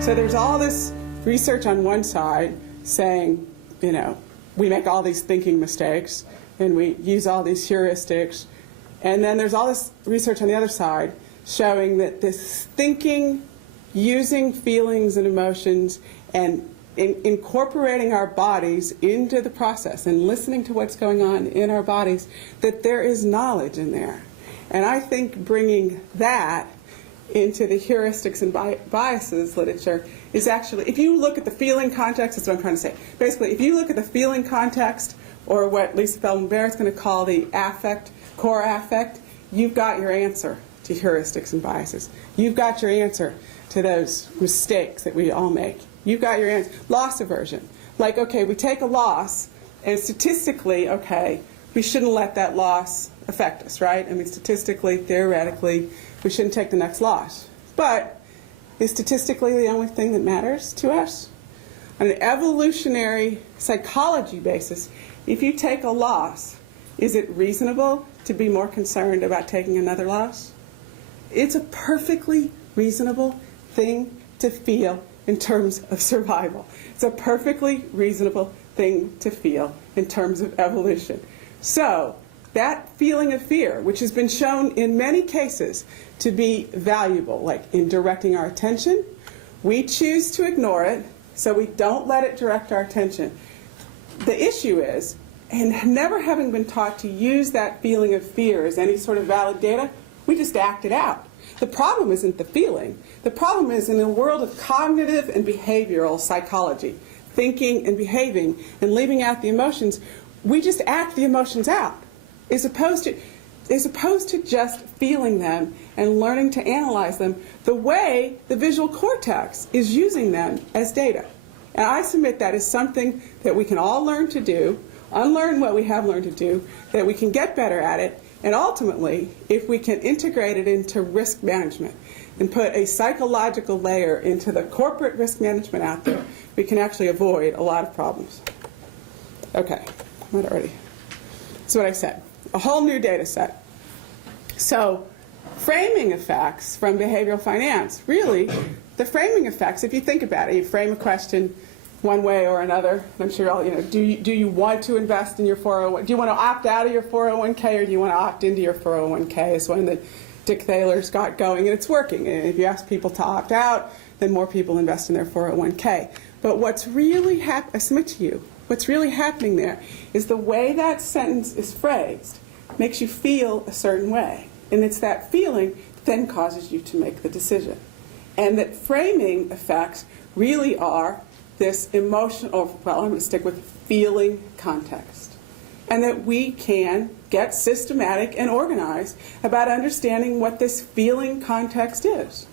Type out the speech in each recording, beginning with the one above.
So there's all this research on one side saying, we make all these thinking mistakes and we use all these heuristics. And then there's all this research on the other side showing that this thinking, using feelings and emotions, and incorporating our bodies into the process and listening to what's going on in our bodies, that there is knowledge in there. And I think bringing that into the heuristics and biases literature is actually, if you look at the feeling context, that's what I'm trying to say. Basically, if you look at the feeling context, or what Lisa Feldman-Barrett's going to call the affect, core affect, you've got your answer to heuristics and biases. You've got your answer to those mistakes that we all make. You've got your answer. Loss aversion. Like, okay, we take a loss, and statistically, okay, we shouldn't let that loss affect us, right? I mean, statistically, theoretically, we shouldn't take the next loss. But is statistically the only thing that matters to us? On an evolutionary psychology basis, if you take a loss, is it reasonable to be more concerned about taking another loss? It's a perfectly reasonable thing to feel in terms of survival. It's a perfectly reasonable thing to feel in terms of evolution. So that feeling of fear, which has been shown in many cases to be valuable, like in directing our attention, we choose to ignore it, so we don't let it direct our attention. The issue is, and never having been taught to use that feeling of fear as any sort of valid data, we just act it out. The problem isn't the feeling. The problem is in the world of cognitive and behavioral psychology, thinking and behaving and leaving out the emotions, we just act the emotions out as opposed to just feeling them and learning to analyze them the way the visual cortex is using them as data. And I submit that is something that we can all learn to do, unlearn what we have learned to do, that we can get better at it, and ultimately, if we can integrate it into risk management and put a psychological layer into the corporate risk management out there, we can actually avoid a lot of problems. Okay, I'm not ready. That's what I said. A whole new data set. So framing effects from behavioral finance, really, the framing effects, if you think about it, you frame a question one way or another. I'm sure all, do you want to invest in your 401? Do you want to opt out of your 401k, or do you want to opt into your 401k? Is one that Dick Thaler's got going, and it's working. And if you ask people to opt out, then more people invest in their 401k. But what's really I submit to you, what's really happening there is the way that sentence is phrased makes you feel a certain way. And it's that feeling that then causes you to make the decision. And that framing effects really are this emotional, well, I'm going to stick with feeling context. And that we can get systematic and organized about understanding what this feeling context is.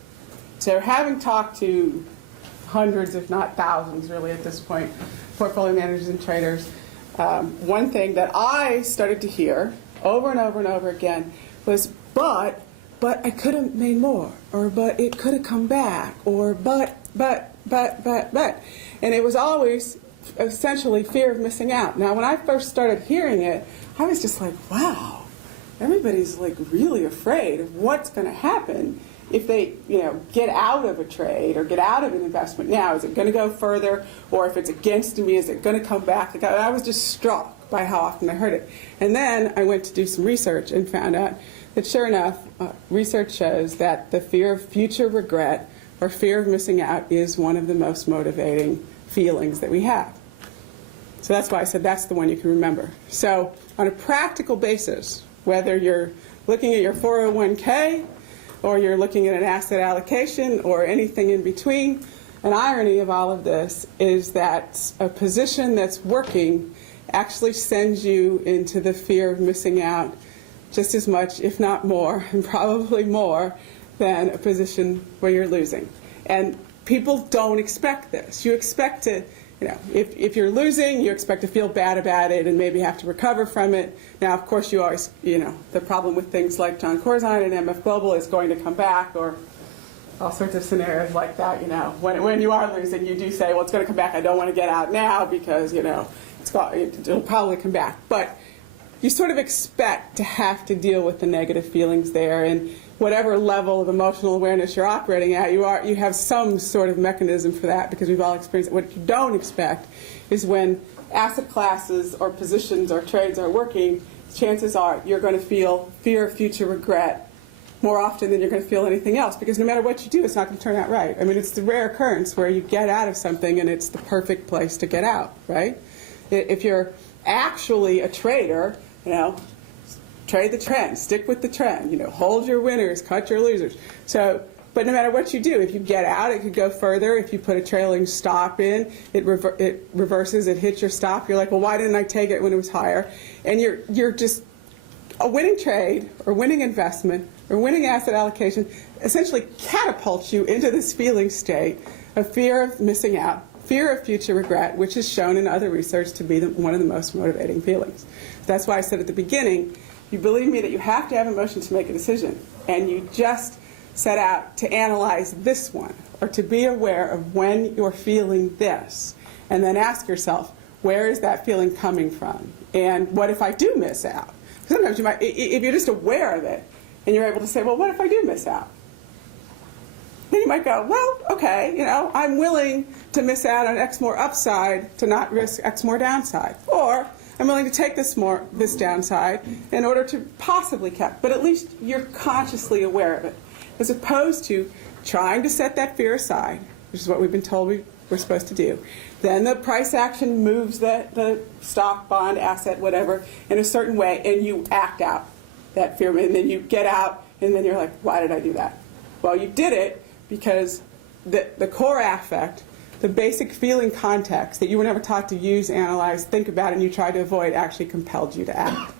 So having talked to hundreds, if not thousands, really at this point, portfolio managers and traders, one thing that I started to hear over and over and over again was, but I could have made more, or but it could have come back, or but. And it was always essentially fear of missing out. Now, when I first started hearing it, I was just like, wow, everybody's like really afraid of what's going to happen if they, get out of a trade or get out of an investment. Now, is it going to go further, or if it's against me, is it going to come back? Like, I was just struck by how often I heard it. And then I went to do some research and found out that, sure enough, research shows that the fear of future regret or fear of missing out is one of the most motivating feelings that we have. So that's why I said that's the one you can remember. So on a practical basis, whether you're looking at your 401k or you're looking at an asset allocation or anything in between, an irony of all of this is that a position that's working actually sends you into the fear of missing out just as much, if not more, and probably more, than a position where you're losing. And people don't expect this. You expect to, if you're losing, you expect to feel bad about it and maybe have to recover from it. Now, of course, you always, the problem with things like John Corzine and MF Global is going to come back, or all sorts of scenarios like that. When you are losing, you do say, well, it's going to come back. I don't want to get out now because, it'll probably come back. But you sort of expect to have to deal with the negative feelings there, and whatever level of emotional awareness you're operating at, you have some sort of mechanism for that, because we've all experienced it. What you don't expect is when asset classes or positions or trades are working, chances are you're going to feel fear of future regret more often than you're going to feel anything else, because no matter what you do, it's not going to turn out right. I mean, it's the rare occurrence where you get out of something and it's the perfect place to get out, right? If you're actually a trader, trade the trend, stick with the trend, hold your winners, cut your losers. So, but no matter what you do, if you get out, it could go further. If you put a trailing stop in, it reverses, it hits your stop. You're like, well, why didn't I take it when it was higher? And you're just, a winning trade or winning investment or winning asset allocation essentially catapults you into this feeling state of fear of missing out, fear of future regret, which is shown in other research to be one of the most motivating feelings. That's why I said at the beginning, you believe me that you have to have emotion to make a decision, and you just set out to analyze this one, or to be aware of when you're feeling this, and then ask yourself, where is that feeling coming from? And what if I do miss out? Sometimes you might, if you're just aware of it, and you're able to say, well, what if I do miss out? Then you might go, well, okay, I'm willing to miss out on X more upside to not risk X more downside. Or I'm willing to take this downside in order to possibly cap. But at least you're consciously aware of it, as opposed to trying to set that fear aside, which is what we've been told we're supposed to do. Then the price action moves the stock, bond, asset, whatever, in a certain way, and you act out that fear. And then you get out, and then you're like, why did I do that? Well, you did it because the core affect, the basic feeling context that you were never taught to use, analyze, think about, and you tried to avoid actually compelled you to act.